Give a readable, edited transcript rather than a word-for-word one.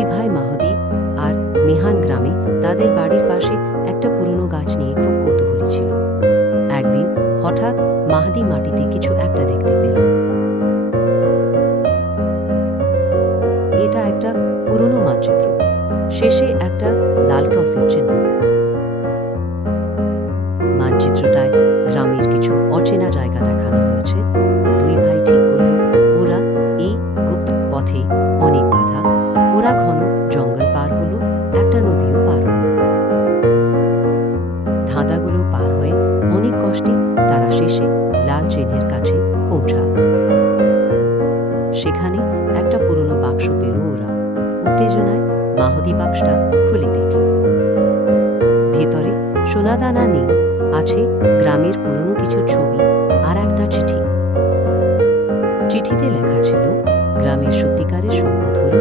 দুই ভাই মাহদি আর মেহান গ্রামে তাদের বাড়ির পাশে একটা পুরনো গাছ নিয়ে খুব কৌতূহলী ছিল। একদিন হঠাৎ মাহদি মাটিতে কিছু একটা দেখতে পেল। এটা একটা পুরনো মানচিত্র, শেষে একটা লাল ক্রসের চিহ্ন। মানচিত্রটায় গ্রামের কিছু অচেনা জায়গা দেখানো হয়েছে। দুই ভাই ঠিক করল ওরা এই গুপ্ত পথে অনেক বাধা, ওরা ঘন জঙ্গল পার হলো, একটা নদীও পার হলো। ধাঁধাগুলো পার হয়ে অনেক কষ্টে তারা শেষে লাল চিহ্নের কাছে পৌঁছাল। সেখানে একটা পুরনো বাক্স পেল ওরা। উত্তেজনায় মাহদি বাক্সটা খুলে দেখল। ভেতরে সোনাদানা নেই, আছে গ্রামের পুরনো কিছু ছবি আর একটা চিঠি। চিঠিতে লেখা ছিল, গ্রামের সত্যিকারের সম্পদ হল